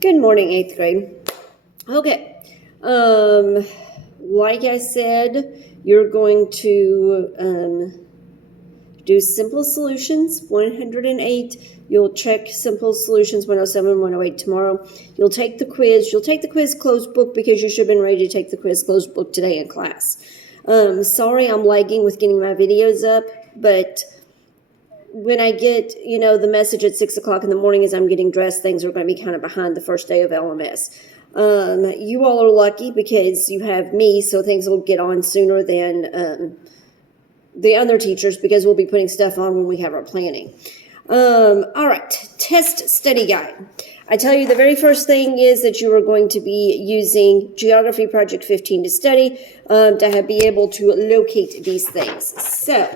Good morning, 8th grade. Okay. Like I said, you're going to do simple solutions 108. You'll check simple solutions 107, 108 tomorrow. You'll take the quiz. You'll take the quiz closed book because you should have been ready to take the quiz closed book today in class. Sorry I'm lagging with getting my videos up, but when I get, the message at 6 o'clock in the morning as I'm getting dressed, things are going to be kind of behind the first day of LMS. You all are lucky because you have me, so things will get on sooner than the other teachers because we'll be putting stuff on when we have our planning. All right, test study guide. I tell you the very first thing is that you are going to be using Geography Project 15 to study to be able to locate these things. So,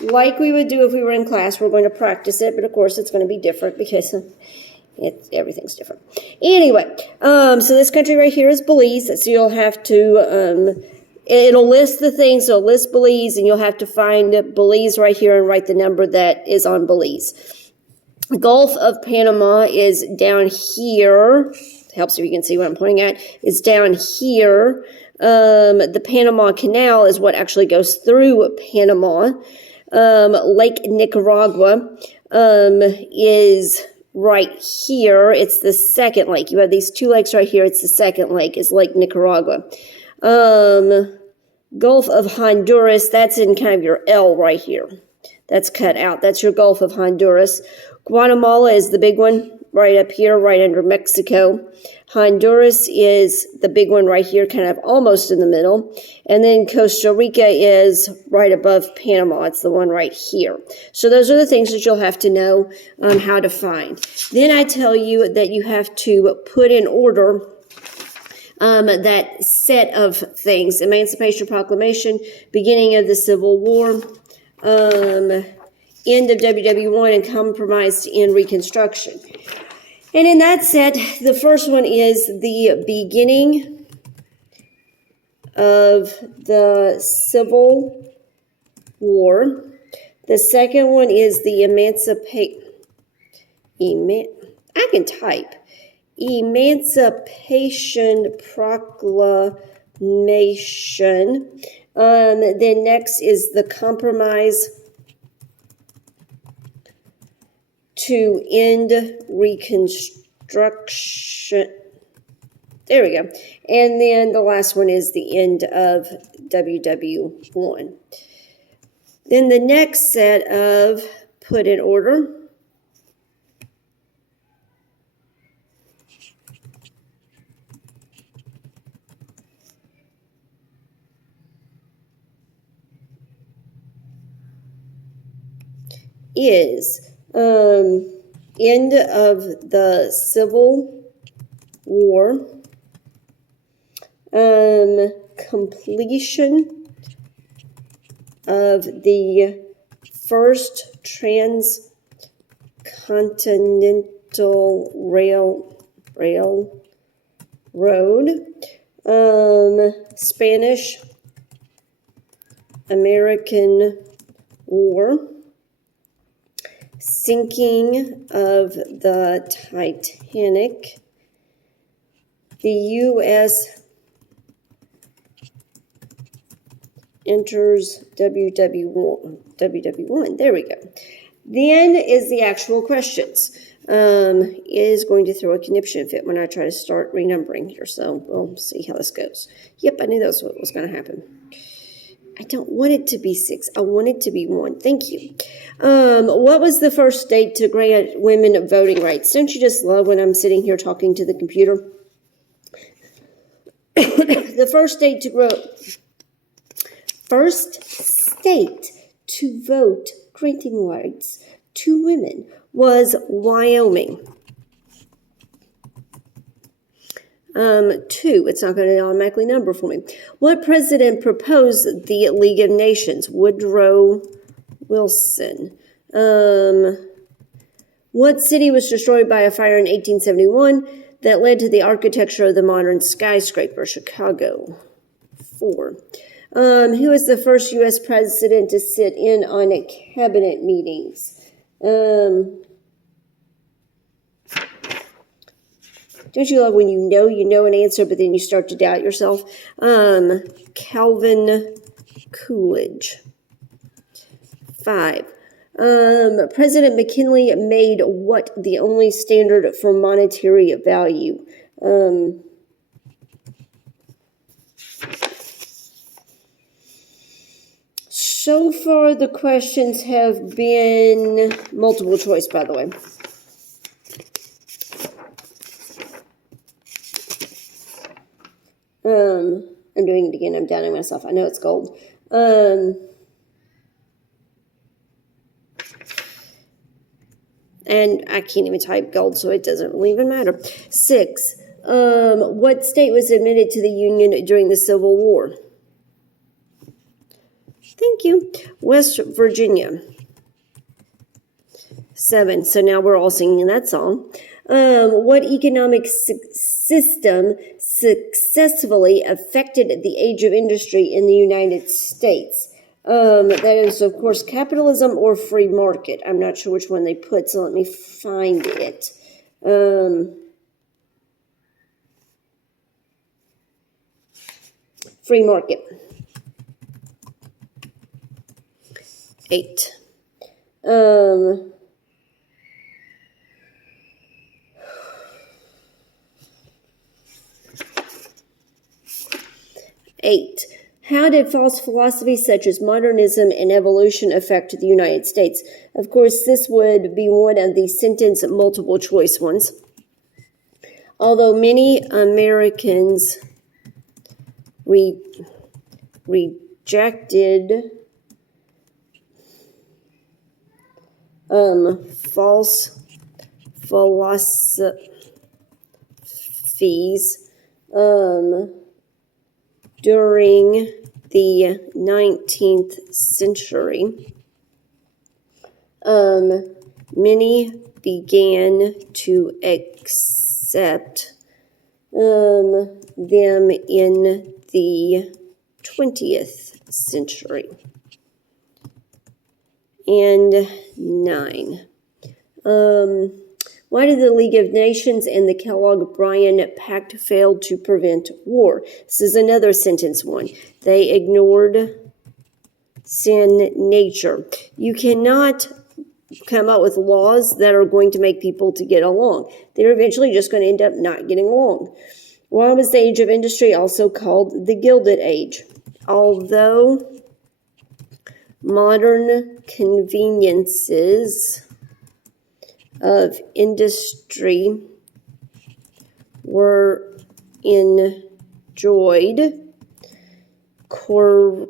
like we would do if we were in class, we're going to practice it, but of course it's going to be different because everything's different. Anyway, so this country right here is Belize, so you'll have to, it'll list the things, so it'll list Belize, and you'll have to find Belize right here and write the number that is on Belize. The Gulf of Panama is down here. Helps if you can see what I'm pointing at. It's down here. The Panama Canal is what actually goes through Panama. Lake Nicaragua is right here. It's the second lake. You have these two lakes right here. It's the second lake. It's Lake Nicaragua. Gulf of Honduras, that's in kind of your L right here. That's cut out. That's your Gulf of Honduras. Guatemala is the big one right up here, right under Mexico. Honduras is the big one right here, kind of almost in the middle. And then Costa Rica is right above Panama. It's the one right here. So those are the things that you'll have to know how to find. Then I tell you that you have to put in order that set of things. Emancipation Proclamation, beginning of the Civil War, end of WW1, and compromise to end Reconstruction. And in that set, the first one is the beginning of the Civil War. The second one is the Emancipation Proclamation. Then next is the compromise to end Reconstruction. There we go. And then the last one is the end of WW1. Then the next set of put in order is end of the Civil War, completion of the first transcontinental railroad, Spanish American War, sinking of the Titanic, the U.S. enters WW1. There we go. Then is the actual questions. Is going to throw a conniption fit when I try to start renumbering here, so we'll see how this goes. Yep, I knew that's what was going to happen. I don't want it to be 6. I want it to be 1. Thank you. What was the first state to grant women voting rights? Don't you just love when I'm sitting here talking to the computer? The first state to vote granting rights to women was Wyoming. 2, it's not going to automatically number for me. What president proposed the League of Nations? Woodrow Wilson. What city was destroyed by a fire in 1871 that led to the architecture of the modern skyscraper? Chicago. 4. Who was the first U.S. president to sit in on cabinet meetings? Don't you love when you know an answer, but then you start to doubt yourself? Calvin Coolidge. 5. President McKinley made what the only standard for monetary value? So far, the questions have been multiple choice, by the way. I'm doing it again. I'm doubting myself. I know it's gold. And I can't even type gold, so it doesn't really even matter. 6. What state was admitted to the Union during the Civil War? Thank you. West Virginia. 7. So now we're all singing that song. What economic system successfully affected the age of industry in the United States? That is, of course, capitalism or free market. I'm not sure which one they put, so let me find it. Free market. 8. 8. How did false philosophies such as modernism and evolution affect the United States? Of course, this would be one of the sentence multiple choice ones. Although many Americans rejected false philosophies during the 19th century, many began to accept them in the 20th century. And 9. Why did the League of Nations and the Kellogg-Briand Pact fail to prevent war? This is another sentence one. They ignored sin nature. You cannot come up with laws that are going to make people to get along. They're eventually just going to end up not getting along. Why was the age of industry also called the Gilded Age? Although modern conveniences of industry were enjoyed, corruption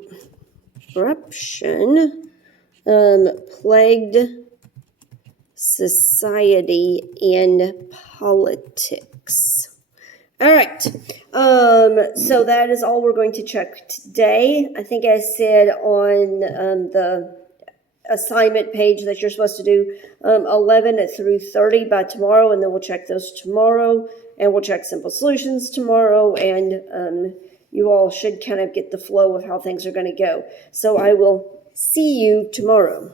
plagued society and politics. All right, so that is all we're going to check today. I think I said on the assignment page that you're supposed to do 11 through 30 by tomorrow, and then we'll check those tomorrow, and we'll check simple solutions tomorrow, and you all should kind of get the flow of how things are going to go. So I will see you tomorrow.